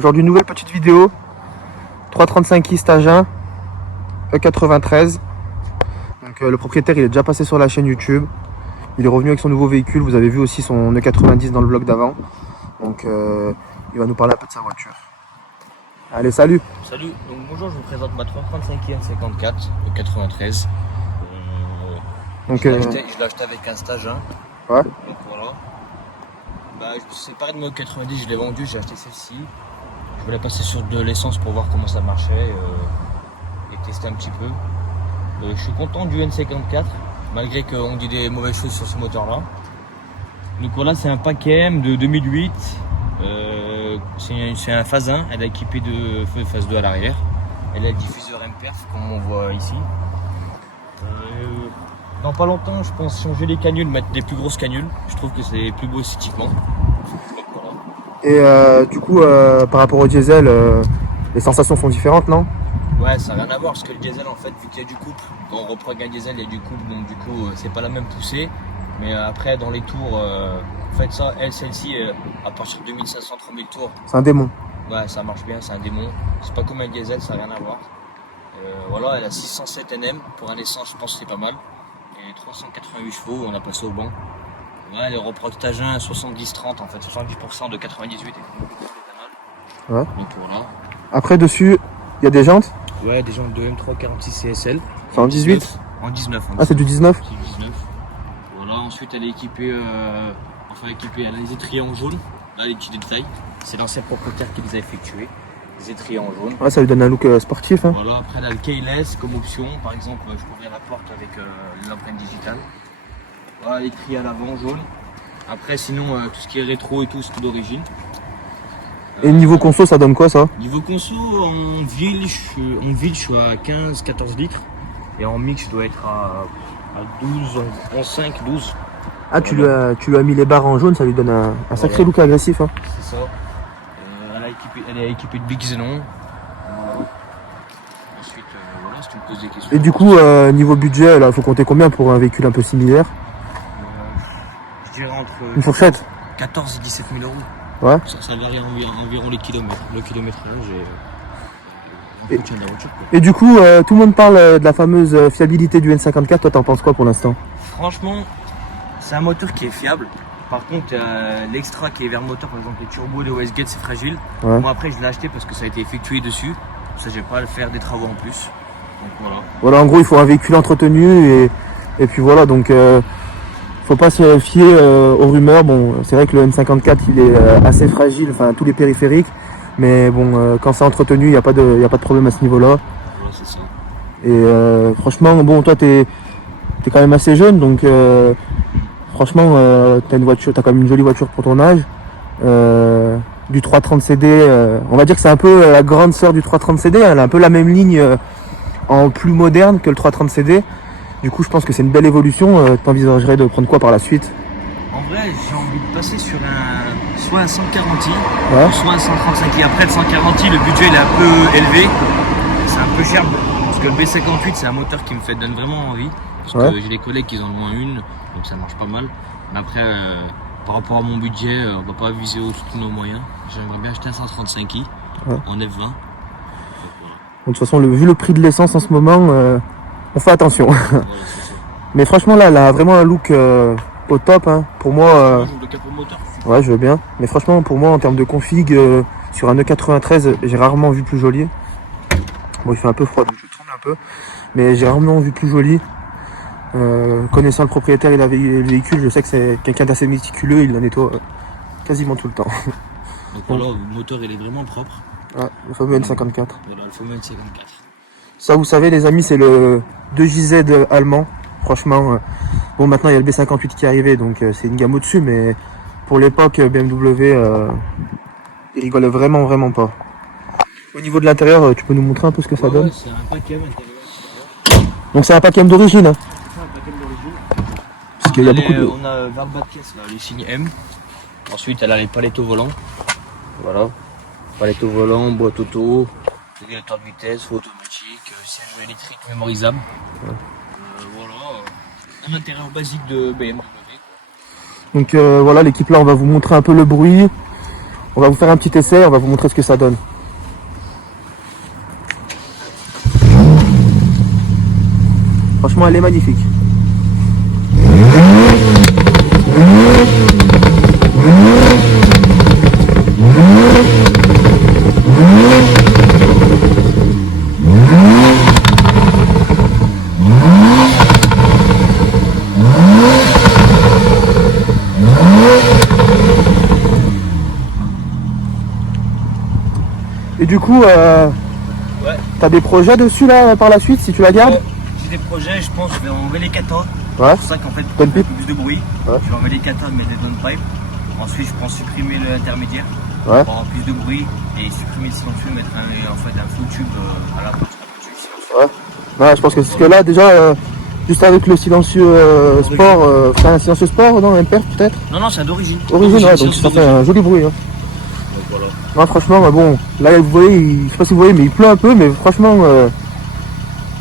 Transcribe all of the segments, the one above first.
Aujourd'hui, nouvelle petite vidéo. 335i stage 1, E93. Donc, le propriétaire il est déjà passé sur la chaîne YouTube. Il est revenu avec son nouveau véhicule. Vous avez vu aussi son E90 dans le vlog d'avant. Donc il va nous parler un peu de sa voiture. Allez, salut. Salut, donc bonjour, je vous présente ma 335i N54 E93. Je l'ai acheté avec un stage 1. Ouais. Donc voilà. Je me suis séparé de mon E90, je l'ai vendu, j'ai acheté celle-ci. Je voulais passer sur de l'essence pour voir comment ça marchait et tester un petit peu. Je suis content du N54, malgré qu'on dit des mauvaises choses sur ce moteur-là. Donc voilà, c'est un paquet M de 2008. C'est un phase 1, elle est équipée de feu phase 2 à l'arrière. Elle a le diffuseur M-Perf comme on voit ici. Dans pas longtemps, je pense changer les canules, mettre des plus grosses canules. Je trouve que c'est plus beau esthétiquement. Voilà. Et du coup, par rapport au diesel, les sensations sont différentes, non? Ouais, ça n'a rien à voir parce que le diesel, en fait, vu qu'il y a du couple, quand on reprend un diesel, il y a du couple, donc du coup, c'est pas la même poussée. Mais après, dans les tours, en fait, celle-ci, à partir de 2500-3000 tours. C'est un démon. Ouais, ça marche bien, c'est un démon. C'est pas comme un diesel, ça n'a rien à voir. Voilà, elle a 607 Nm. Pour un essence, je pense que c'est pas mal. Et 388 chevaux, on a passé au banc. Ouais, les reproc stage 1 70-30, en fait, 70% de 98 et pas mal. Ouais. Donc voilà. Après, dessus, il y a des jantes. Ouais, des jantes de M3 46 CSL. C'est en 18? En 19. Ah, c'est du 19? C'est du 19. Voilà, ensuite elle est équipée, elle a les étriers en jaune. Là, les petits détails. C'est l'ancien propriétaire qui les a effectués. Les étriers en jaune. Ouais, ça lui donne un look sportif. Hein. Voilà, après elle a le keyless comme option. Par exemple, je peux ouvrir la porte avec l'empreinte digitale. Voilà, l'étrier à l'avant jaune. Après, sinon, tout ce qui est rétro et tout, c'est tout d'origine. Et niveau conso, ça donne quoi ça? Niveau conso, en ville, je suis à 15-14 litres. Et en mix, je dois être à 12, en 5, 12. Ah, tu lui as mis les barres en jaune, ça lui donne un sacré look agressif. Hein. C'est ça. Elle est équipée de Big Xenon. Ensuite, voilà, si tu me poses des questions. Et du coup, niveau budget, il faut compter combien pour un véhicule un peu similaire? Je dirais entre une fourchette 14 et 17 000 euros. Ouais. Ça varie environ les kilomètres. Le kilométrage et la voiture, quoi. Et du coup, tout le monde parle de la fameuse fiabilité du N54. Toi, t'en penses quoi pour l'instant? Franchement, c'est un moteur qui est fiable. Par contre, l'extra qui est vers le moteur, par exemple les turbos, les OS Gate, c'est fragile. Ouais. Moi, après, je l'ai acheté parce que ça a été effectué dessus. Ça, j'ai pas à faire des travaux en plus. Donc voilà. Voilà, en gros, il faut un véhicule entretenu et puis voilà. Donc, faut pas se fier aux rumeurs. Bon, c'est vrai que le N54, il est assez fragile. Enfin, tous les périphériques. Mais bon, quand c'est entretenu, il y a pas de problème à ce niveau-là. Voilà, c'est ça. Et franchement, bon, toi, t'es quand même assez jeune, donc franchement, t'as quand même une jolie voiture pour ton âge. Du 330 CD, on va dire que c'est un peu la grande sœur du 330 CD. Elle a un peu la même ligne en plus moderne que le 330 CD. Du coup, je pense que c'est une belle évolution. T'envisagerais de prendre quoi par la suite? En vrai, j'ai envie de passer sur soit un 140i, Ouais. soit un 135i. Après, le 140i, le budget il est un peu élevé. C'est un peu cher. Parce que le B58, c'est un moteur qui me donne vraiment envie. Parce que j'ai des collègues qui en ont moins une, donc ça marche pas mal. Mais après, par rapport à mon budget, on va pas viser tous nos moyens. J'aimerais bien acheter un 135i en F20. Donc, voilà. De toute façon, vu le prix de l'essence en ce moment, on fait attention. Voilà, c'est ça. Mais franchement, là, elle a vraiment un look au top. Hein. Pour moi, Le capot moteur. ouais, je veux bien. Mais franchement, pour moi, en termes de config, sur un E93, j'ai rarement vu plus joli. Bon, il fait un peu froid, donc je tourne un peu. Mais j'ai rarement vu plus joli. Connaissant le propriétaire et le véhicule, je sais que c'est quelqu'un d'assez méticuleux. Il la nettoie quasiment tout le temps. Donc voilà, le moteur il est vraiment propre. Ouais, le fameux N54. Voilà, le fameux N54. Ça, vous savez, les amis, c'est le 2JZ allemand. Franchement, bon, maintenant il y a le B58 qui est arrivé, donc c'est une gamme au-dessus, mais pour l'époque, BMW, il rigolait vraiment pas. Au niveau de l'intérieur, tu peux nous montrer un peu ce que ça donne? Ouais, c'est un paquet intérieur. Donc c'est un paquet d'origine. Hein. C'est un paquet d'origine. Parce qu'il y a beaucoup de... On a vers le bas de caisse là, les signes M. Ensuite, elle a les palettes au volant. Voilà. Palettes au volant, boîte auto, régulateur de vitesse, feu automatique, siège électrique mémorisable. Ouais. Voilà. Un intérieur basique de BMW. Donc voilà, l'équipe là, on va vous montrer un peu le bruit. On va vous faire un petit essai, on va vous montrer ce que ça donne. Franchement, elle est magnifique. Et du coup, Ouais. t'as des projets dessus là par la suite si tu la gardes? J'ai des projets, je pense, je vais enlever les katas. Ouais. C'est pour ça qu'en fait, pour Downpipe. faire plus de bruit, Ouais. je vais enlever les katas, mettre des downpipes. Ensuite, je pense supprimer l'intermédiaire Ouais. pour avoir plus de bruit et supprimer le silencieux, mettre un faux tube à la place du silencieux. Ouais. Ouais, je pense que c'est ce que là déjà, juste avec le silencieux sport, c'est un silencieux sport dans un perf peut-être? Non, c'est d'origine. Origine, ouais, donc silencieux ça fait d'origine. un joli bruit. Hein. Donc voilà. Non, franchement, bon, là vous voyez, je sais pas si vous voyez, mais il pleut un peu, mais franchement,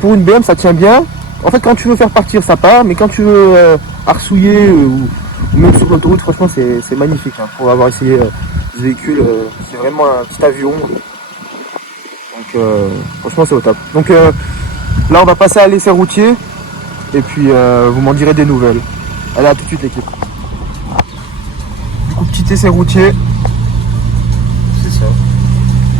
pour une BM ça tient bien. En fait, quand tu veux faire partir, ça part, mais quand tu veux arsouiller ou même sur l'autoroute, franchement, c'est magnifique. Hein. Pour avoir essayé ce véhicule, c'est vraiment un petit avion. Donc, franchement, c'est au top. Donc, là, on va passer à l'essai routier, et puis vous m'en direz des nouvelles. Allez, à tout de suite, l'équipe. Du coup, petit essai routier. C'est ça.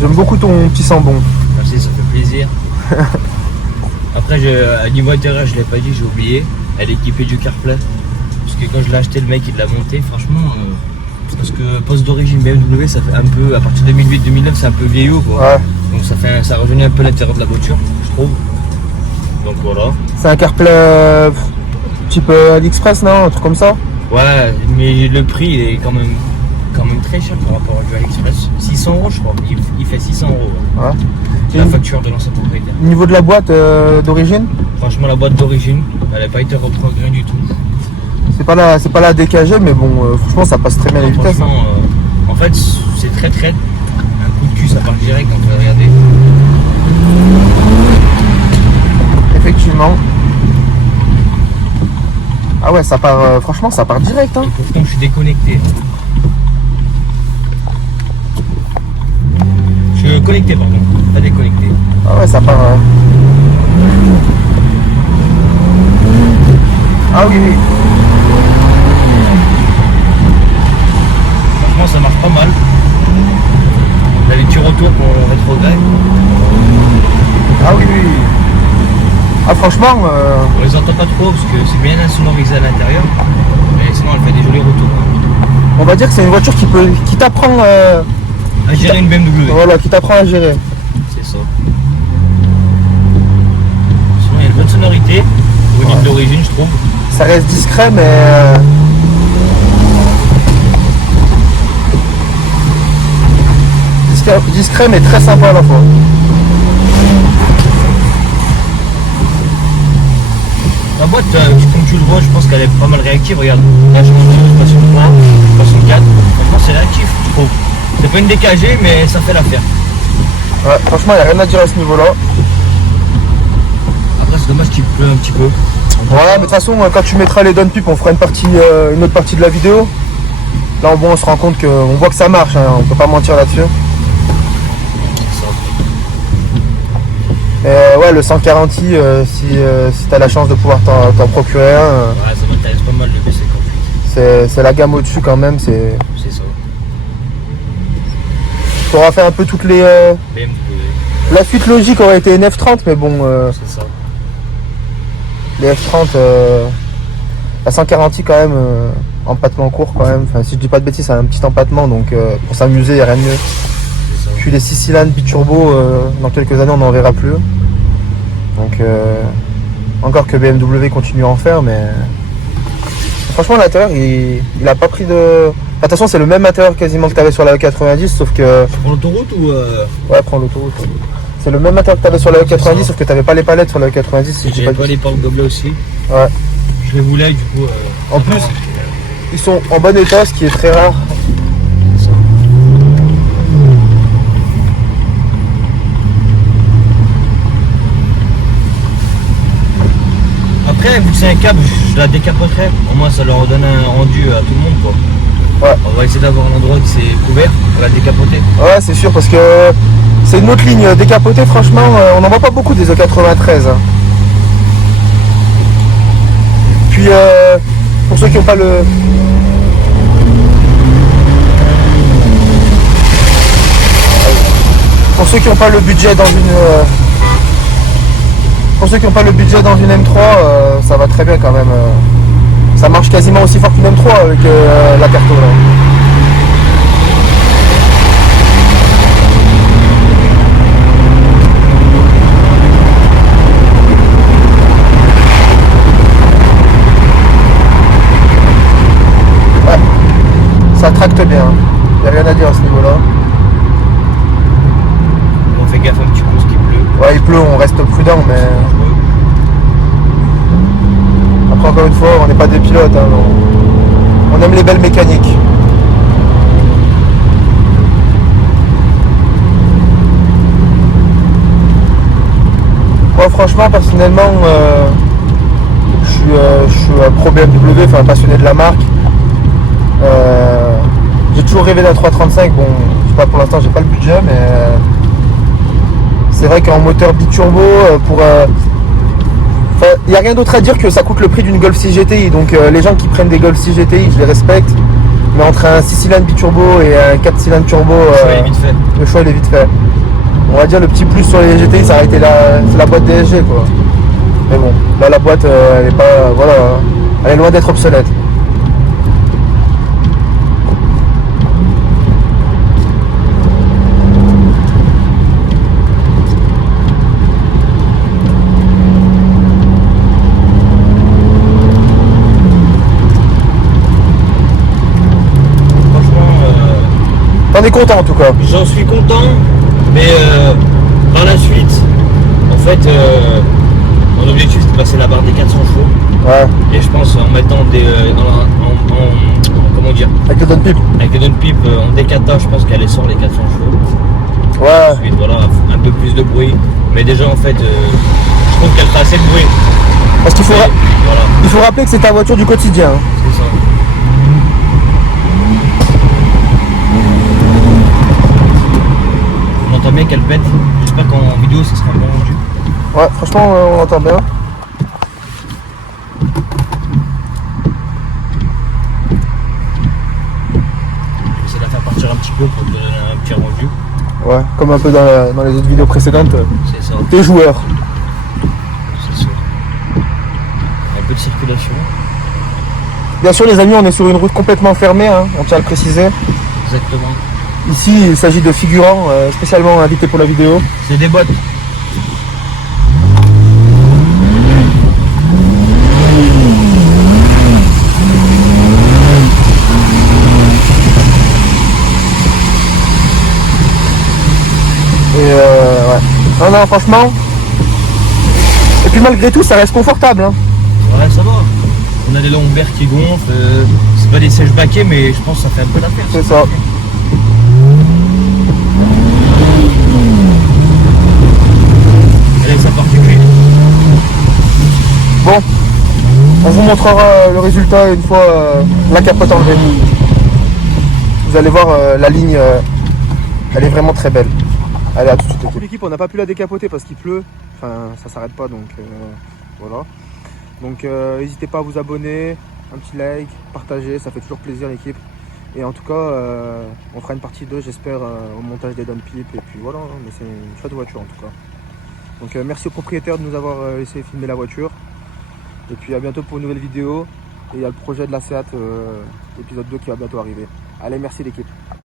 J'aime beaucoup ton petit sambon. Merci, ça fait plaisir. Après, niveau intérieur, je l'ai pas dit, j'ai oublié. Elle est équipée du CarPlay. Parce que quand je l'ai acheté, le mec il l'a monté. Franchement, parce que poste d'origine BMW, ça fait un peu, à partir de 2008-2009, c'est un peu vieillot quoi. Ouais. Donc ça rajeunit un peu l'intérieur de la voiture, je trouve. Donc voilà. C'est un CarPlay type AliExpress, non? Un truc comme ça? Ouais, mais le prix il est quand même très cher par rapport à du AliExpress. 600 €, je crois. Il fait 600 €. Ouais. C'est la facture de l'ancien propriétaire. Au niveau de la boîte d'origine, Franchement, la boîte d'origine, elle n'a pas été reprise rien du tout. c'est pas la DKG, mais bon, franchement, ça passe très bien les vitesses. Hein. Franchement, en fait, c'est très un coup de cul, ça part direct quand on va regarder. Effectivement. Ah ouais, ça part, franchement, ça part direct. Hein. Et pourtant, je suis déconnecté. Je suis connecté, pardon, pas déconnecté. Ah ouais, ça part. Ah oui, oui. Franchement, ça marche pas mal. On a les petits retours pour rétrograde. Ah oui, oui. Ah franchement, On les entend pas trop parce que c'est bien insonorisé à l'intérieur. Mais sinon, elle fait des jolis retours. on va dire que c'est une voiture qui t'apprend, À gérer une BMW. voilà, qui t'apprend à gérer. C'est ça. Sinon, il y a une bonne sonorité. Pour une ligne d'origine, je trouve. Ça reste discret, mais discret, mais très sympa à la fois. La boîte, comme tu le vois, je pense qu'elle est pas mal réactive. Regarde, là je passe sur 3, je passe sur 4. Franchement, c'est réactif, je trouve. C'est pas une DKG, mais ça fait l'affaire. Ouais, franchement, il n'y a rien à dire à ce niveau-là. Après, c'est dommage qu'il pleut un petit peu. Voilà, mais de toute façon, quand tu mettras les downpipes, on fera une autre partie de la vidéo. Là, bon, on se rend compte on voit que ça marche, hein, on peut pas mentir là-dessus. Et ouais, le 140i, si tu as la chance de pouvoir t'en procurer un, Ouais, ça m'intéresse pas mal le BC48. c'est la gamme au-dessus quand même. C'est ça. Tu auras fait un peu toutes les. BMW, La suite logique aurait été une F30, mais bon, c'est ça. les F30, la 140i quand même, empattement court quand même. Enfin, si je dis pas de bêtises, c'est un petit empattement, donc pour s'amuser, il n'y a rien de mieux. C'est ça. Puis les 6 cylindres biturbo, dans quelques années, on n'en verra plus. Donc, encore que BMW continue à en faire, mais franchement, l'intérieur, il a pas pris de. De toute façon, c'est le même matériel quasiment que tu avais sur la E90, sauf que. Pour l'autoroute ou Ouais, prends l'autoroute. C'est le même matériel que tu avais sur la E90, sauf que tu n'avais pas les palettes sur la E90. Si je dis J'avais pas pas de- les portes gobelets aussi. Ouais. Je les voulais, du coup. En plus, ils sont en bon état, ce qui est très rare. c'est ça. Après, vu que c'est un câble, je la décapoterais. Au moins, ça leur donne un rendu à tout le monde, quoi. Ouais. On va essayer d'avoir un endroit qui s'est couvert pour la décapoter. Ouais, c'est sûr, parce que c'est une autre ligne décapotée, franchement, on n'en voit pas beaucoup des E93. Hein. Puis, pour ceux qui n'ont pas le... Pour ceux qui n'ont pas le budget dans une... Pour ceux qui n'ont pas le budget dans une M3, ça va très bien quand même. Ça marche quasiment aussi fort qu'une M3 avec la Carto là. Ouais, ça tracte bien. Il n'y a rien à dire à ce niveau-là. On fait gaffe un petit peu parce qu'il pleut. Ouais, il pleut, on reste prudent, mais... Après, encore une fois, on n'est pas des pilotes, hein, on aime les belles mécaniques. Moi, franchement, personnellement, je suis pro BMW, enfin passionné de la marque. J'ai toujours rêvé d'un 335. Bon, je sais pas, pour l'instant, j'ai pas le budget, mais c'est vrai qu'en moteur biturbo, il n'y a rien d'autre à dire que ça coûte le prix d'une Golf 6 GTI. Donc les gens qui prennent des Golf 6 GTI, je les respecte. Mais entre un 6 cylindres biturbo et un 4 cylindres turbo, le choix il est vite fait. On va dire le petit plus sur les GTI, ça a été la boîte DSG quoi. Mais bon, là la boîte elle est pas. Voilà, elle est loin d'être obsolète. T'en es content en tout cas. J'en suis content, mais par la suite, en fait, mon objectif c'est de passer la barre des 400 chevaux. Ouais. Et je pense en mettant des. Comment dire, Avec le Don Pip. avec les Don Pip en D4A, je pense qu'elle est sur les 400 chevaux. Ouais. Ensuite, voilà, un peu plus de bruit. Mais déjà, en fait, je trouve qu'elle fait assez de bruit. Parce qu'il faut, Et voilà, il faut rappeler que c'est ta voiture du quotidien. Hein. c'est ça. On entend bien qu'elle pète. J'espère qu'en vidéo, ce sera bien rendu. Ouais, franchement, on entend bien. J'essaie de la faire partir un petit peu pour te donner un petit rendu. Ouais, comme un peu dans les autres vidéos précédentes. C'est ça, Des joueurs. c'est ça. Un peu de circulation. Bien sûr les amis, on est sur une route complètement fermée, hein, on tient à le préciser. Exactement. Ici, il s'agit de figurants spécialement invités pour la vidéo. C'est des boîtes. Et ouais. Non, non, franchement. Et puis malgré tout, ça reste confortable. Hein. Ouais, ça va. On a des lombaires qui gonflent. C'est pas des sièges baquets, mais je pense que ça fait un peu l'affaire. C'est ça. Allez, ça particulier. Bon, on vous montrera le résultat une fois la capote enlevée. Vous allez voir la ligne, elle est vraiment très belle. Allez, à tout de suite l'équipe. L'équipe, on n'a pas pu la décapoter parce qu'il pleut. Enfin, ça s'arrête pas, donc voilà. Donc n'hésitez pas à vous abonner, un petit like, partager, ça fait toujours plaisir l'équipe. Et en tout cas, on fera une partie 2, j'espère, au montage des Don Pip. Et puis voilà, hein, mais c'est une chouette voiture en tout cas. Donc merci au propriétaire de nous avoir laissé filmer la voiture. Et puis à bientôt pour une nouvelle vidéo. Et il y a le projet de la Seat, épisode 2 qui va bientôt arriver. Allez, merci l'équipe.